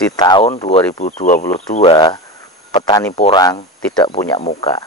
di tahun 2022 petani porang tidak punya muka.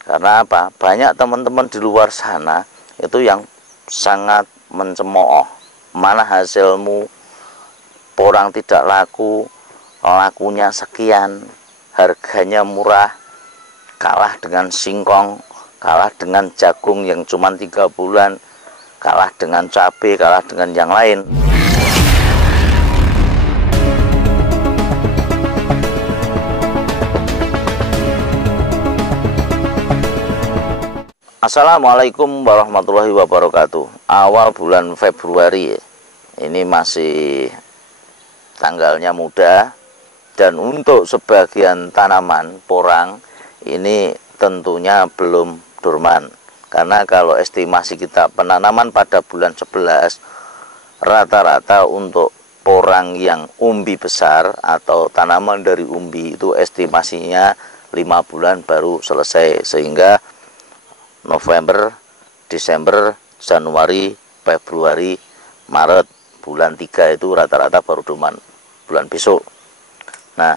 Karena apa? Banyak teman-teman di luar sana itu yang sangat mencemooh. Mana hasilmu, porang tidak laku, lakunya sekian, harganya murah, kalah dengan singkong, kalah dengan jagung yang cuma 3 bulan, kalah dengan cabai, kalah dengan yang lain. Assalamualaikum warahmatullahi wabarakatuh. Awal bulan Februari, ini masih tanggalnya muda, dan untuk sebagian tanaman porang ini tentunya belum dorman. Karena kalau estimasi kita penanaman pada bulan 11, rata-rata untuk porang yang umbi besar atau tanaman dari umbi itu estimasinya 5 bulan baru selesai, sehingga November, Desember, Januari, Februari, Maret, bulan 3 itu rata-rata baru dorman bulan besok. Nah,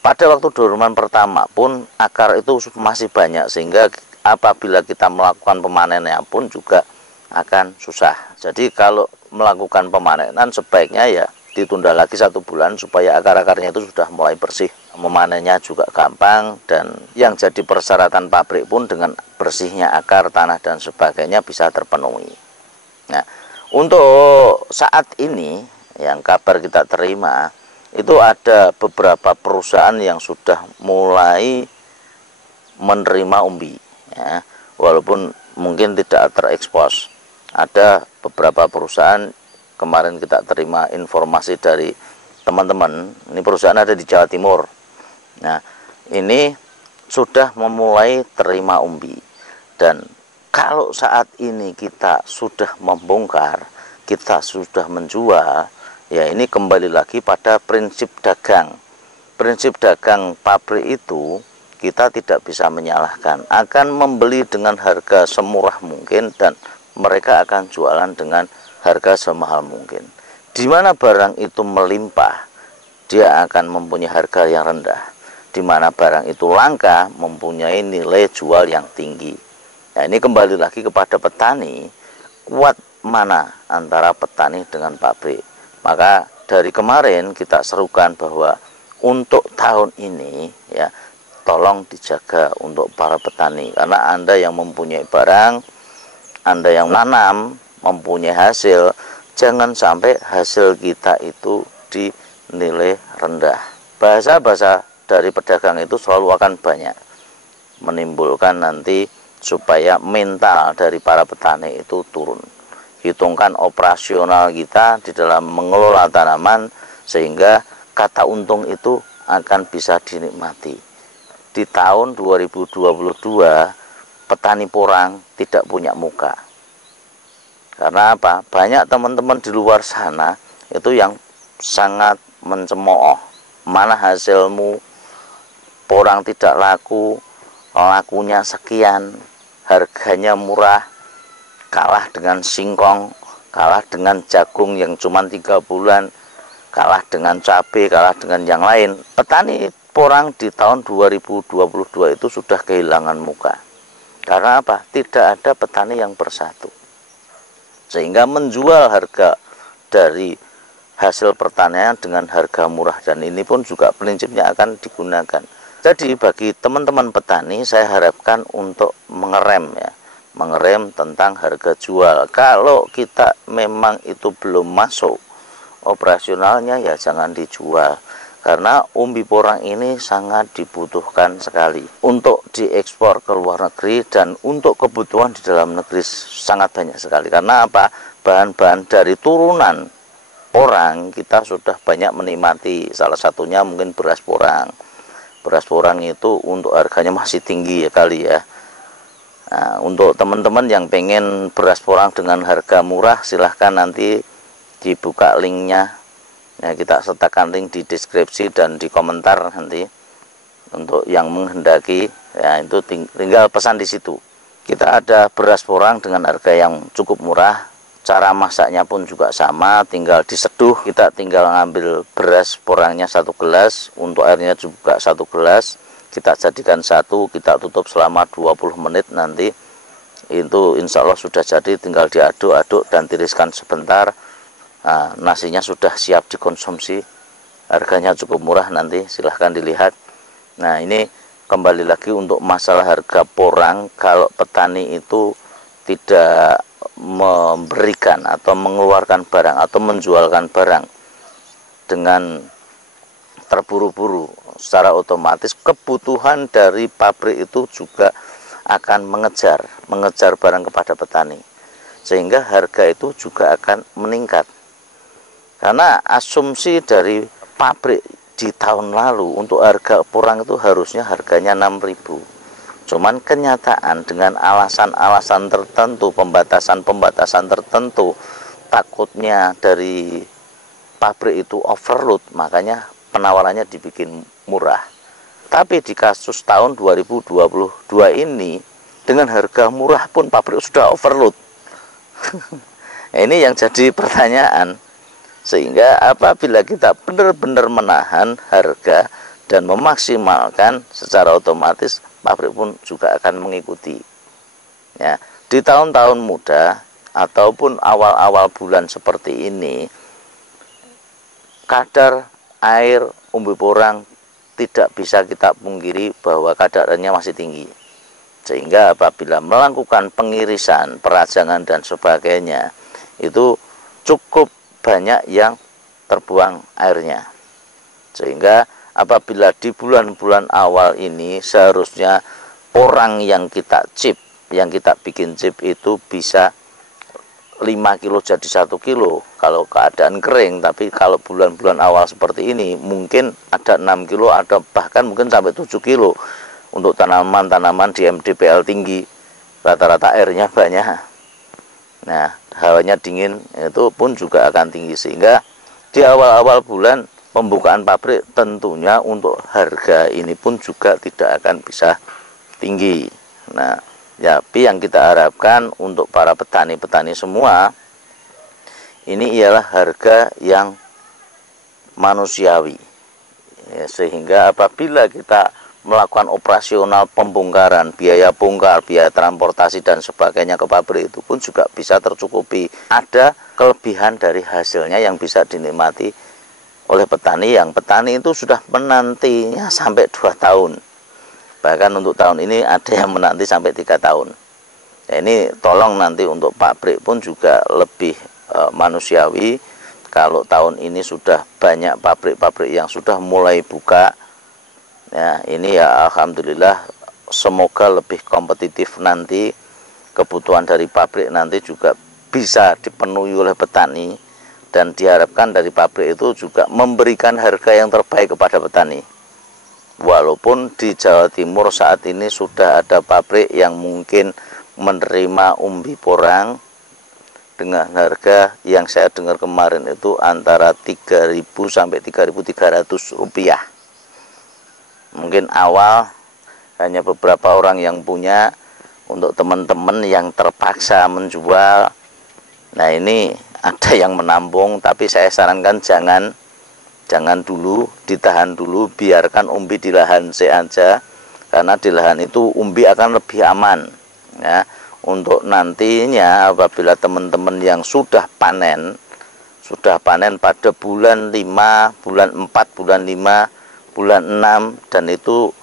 pada waktu dorman pertama pun akar itu masih banyak, sehingga apabila kita melakukan pemanennya pun juga akan susah. Jadi kalau melakukan pemanenan sebaiknya ya ditunda lagi 1 bulan supaya akar-akarnya itu sudah mulai bersih. Memanennya juga gampang, dan yang jadi persyaratan pabrik pun dengan bersihnya akar, tanah dan sebagainya bisa terpenuhi. Nah, untuk saat ini yang kabar kita terima itu ada beberapa perusahaan yang sudah mulai menerima umbi, ya, walaupun mungkin tidak terekspos. Ada beberapa perusahaan, kemarin kita terima informasi dari teman-teman, ini perusahaan ada di Jawa Timur. Nah, ini sudah memulai terima umbi, dan kalau saat ini kita sudah membongkar, kita sudah menjual, ya ini kembali lagi pada prinsip dagang. Prinsip dagang pabrik itu kita tidak bisa menyalahkan, akan membeli dengan harga semurah mungkin dan mereka akan jualan dengan harga semahal mungkin. Di mana barang itu melimpah, dia akan mempunyai harga yang rendah. Di mana barang itu langka, mempunyai nilai jual yang tinggi. Nah, ini kembali lagi kepada petani, kuat mana antara petani dengan pabrik. Maka dari kemarin kita serukan bahwa untuk tahun ini ya tolong dijaga untuk para petani, karena Anda yang mempunyai barang, Anda yang nanam, mempunyai hasil, jangan sampai hasil kita itu dinilai rendah. Bahasa-bahasa dari pedagang itu selalu akan banyak menimbulkan nanti supaya mental dari para petani itu turun. Hitungkan operasional kita di dalam mengelola tanaman sehingga kata untung itu akan bisa dinikmati. Di tahun 2022 petani porang tidak punya muka. Karena apa? Banyak teman-teman di luar sana itu yang sangat mencemooh. Mana hasilmu, porang tidak laku, lakunya sekian, harganya murah, kalah dengan singkong, kalah dengan jagung yang cuma 3 bulan, kalah dengan cabai, kalah dengan yang lain. Petani porang di tahun 2022 itu sudah kehilangan muka. Karena apa? Tidak ada petani yang bersatu. Sehingga menjual harga dari hasil pertanian dengan harga murah, dan ini pun juga prinsipnya akan digunakan. Jadi bagi teman-teman petani saya harapkan untuk mengerem ya, mengerem tentang harga jual. Kalau kita memang itu belum masuk operasionalnya ya jangan dijual, karena umbi porang ini sangat dibutuhkan sekali untuk diekspor ke luar negeri, dan untuk kebutuhan di dalam negeri sangat banyak sekali. Karena apa? Bahan-bahan dari turunan porang kita sudah banyak menikmati, salah satunya mungkin beras porang. Beras porang itu untuk harganya masih tinggi ya kali ya. Nah, untuk teman-teman yang pengen beras porang dengan harga murah, silahkan nanti dibuka linknya ya, kita sertakan link di deskripsi dan di komentar nanti. Untuk yang menghendaki ya itu tinggal pesan di situ. Kita ada beras porang dengan harga yang cukup murah, Cara masaknya pun juga sama, tinggal diseduh. Kita tinggal ngambil beras porangnya 1 gelas, untuk airnya juga 1 gelas. Kita jadikan satu, kita tutup selama 20 menit, nanti itu insya Allah sudah jadi, tinggal diaduk-aduk dan tiriskan sebentar. Nah, nasinya sudah siap dikonsumsi. Harganya cukup murah, nanti silahkan dilihat. Nah, ini kembali lagi untuk masalah harga porang. Kalau petani itu tidak memberikan atau mengeluarkan barang atau menjualkan barang dengan terburu-buru, secara otomatis kebutuhan dari pabrik itu juga akan mengejar barang kepada petani, sehingga harga itu juga akan meningkat. Karena asumsi dari pabrik di tahun lalu untuk harga porang itu harusnya harganya 6.000. Cuman kenyataan dengan alasan-alasan tertentu, pembatasan tertentu, takutnya dari pabrik itu overload, makanya penawarannya dibikin murah. Tapi di kasus tahun 2022 ini, dengan harga murah pun pabrik sudah overload. Ini yang jadi pertanyaan. Sehingga apabila kita benar-benar menahan harga dan memaksimalkan, secara otomatis pabrik pun juga akan mengikuti. Ya, di tahun-tahun muda ataupun awal-awal bulan seperti ini, kadar air umbi porang tidak bisa kita pungkiri bahwa kadarnya masih tinggi. Sehingga apabila melakukan pengirisan, perajangan dan sebagainya, itu cukup banyak yang terbuang airnya. Sehingga apabila di bulan-bulan awal ini seharusnya porang yang kita chip, yang kita bikin chip itu bisa 5 kilo jadi 1 kilo kalau keadaan kering. Tapi kalau bulan-bulan awal seperti ini mungkin ada 6 kilo, ada bahkan mungkin sampai 7 kilo untuk tanaman-tanaman di MDPL tinggi, rata-rata airnya banyak. Nah, hawanya dingin, itu pun juga akan tinggi. Sehingga di awal-awal bulan pembukaan pabrik tentunya untuk harga ini pun juga tidak akan bisa tinggi. Nah, tapi yang kita harapkan untuk para petani-petani semua, ini ialah harga yang manusiawi. Ya, sehingga apabila kita melakukan operasional pembongkaran, biaya bongkar, biaya transportasi dan sebagainya ke pabrik, itu pun juga bisa tercukupi. Ada kelebihan dari hasilnya yang bisa dinikmati oleh petani, yang petani itu sudah menantinya sampai 2 tahun. Bahkan untuk tahun ini ada yang menanti sampai 3 tahun. Nah, ini tolong nanti untuk pabrik pun juga lebih manusiawi. Kalau tahun ini sudah banyak pabrik-pabrik yang sudah mulai buka, ya ini ya alhamdulillah, semoga lebih kompetitif nanti. Kebutuhan dari pabrik nanti juga bisa dipenuhi oleh petani, dan diharapkan dari pabrik itu juga memberikan harga yang terbaik kepada petani. Walaupun di Jawa Timur saat ini sudah ada pabrik yang mungkin menerima umbi porang dengan harga yang saya dengar kemarin itu antara 3.000 sampai 3.300 rupiah. Mungkin awal hanya beberapa orang yang punya, untuk teman-teman yang terpaksa menjual. Nah, ini ada yang menampung, tapi saya sarankan jangan dulu, ditahan dulu, biarkan umbi di lahan saja, karena di lahan itu umbi akan lebih aman. Ya, untuk nantinya apabila teman-teman yang sudah panen pada bulan 5, bulan 4, bulan 5, bulan 6, dan itu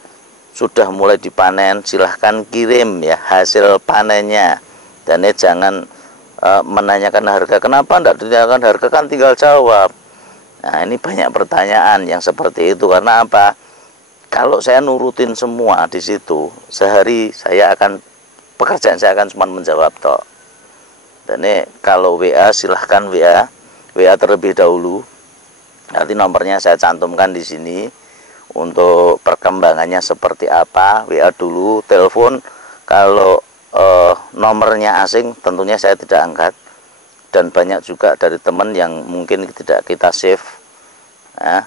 sudah mulai dipanen, silahkan kirim ya hasil panennya. Dan jangan menanyakan harga, kenapa tidak ditanyakan harga, kan tinggal jawab. Nah, ini banyak pertanyaan yang seperti itu. Karena apa? Kalau saya nurutin semua di situ, sehari pekerjaan saya akan cuma menjawab toh. Dan ini kalau WA, silahkan WA terlebih dahulu. Nanti nomornya saya cantumkan di sini. Untuk perkembangannya seperti apa, WA dulu. Telepon kalau nomornya asing tentunya saya tidak angkat. Dan banyak juga dari teman yang mungkin tidak kita save. Nah,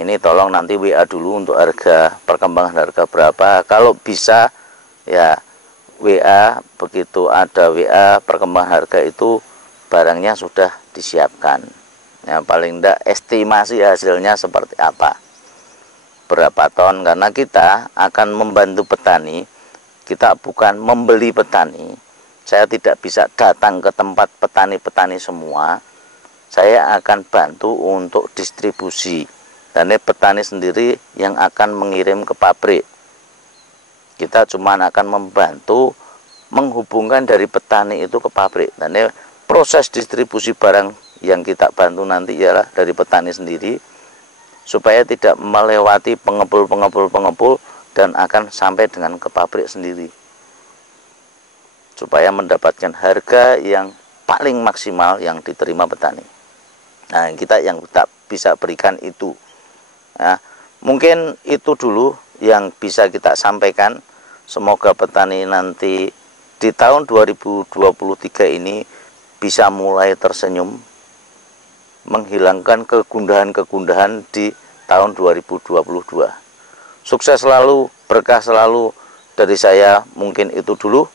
ini tolong nanti WA dulu untuk harga, perkembangan harga berapa. Kalau bisa ya WA, begitu ada WA perkembangan harga itu barangnya sudah disiapkan. Ya, paling tidak estimasi hasilnya seperti apa, berapa ton, karena kita akan membantu petani. Kita bukan membeli petani. Saya tidak bisa datang ke tempat petani-petani semua. Saya akan bantu untuk distribusi, dan petani sendiri yang akan mengirim ke pabrik. Kita cuma akan membantu menghubungkan dari petani itu ke pabrik, dan proses distribusi barang yang kita bantu nanti ialah dari petani sendiri, supaya tidak melewati pengepul dan akan sampai dengan ke pabrik sendiri, supaya mendapatkan harga yang paling maksimal yang diterima petani. Nah, kita yang tak bisa berikan itu. Nah, mungkin itu dulu yang bisa kita sampaikan. Semoga petani nanti di tahun 2023 ini bisa mulai tersenyum, menghilangkan kegundahan-kegundahan di tahun 2022. Sukses selalu, berkah selalu dari saya. Mungkin itu dulu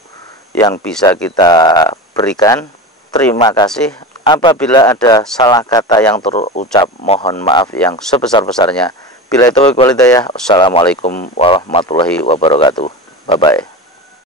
yang bisa kita berikan. Terima kasih. Apabila ada salah kata yang terucap, mohon maaf yang sebesar-besarnya. Bila itu kualitas. Assalamualaikum warahmatullahi wabarakatuh. Bye-bye.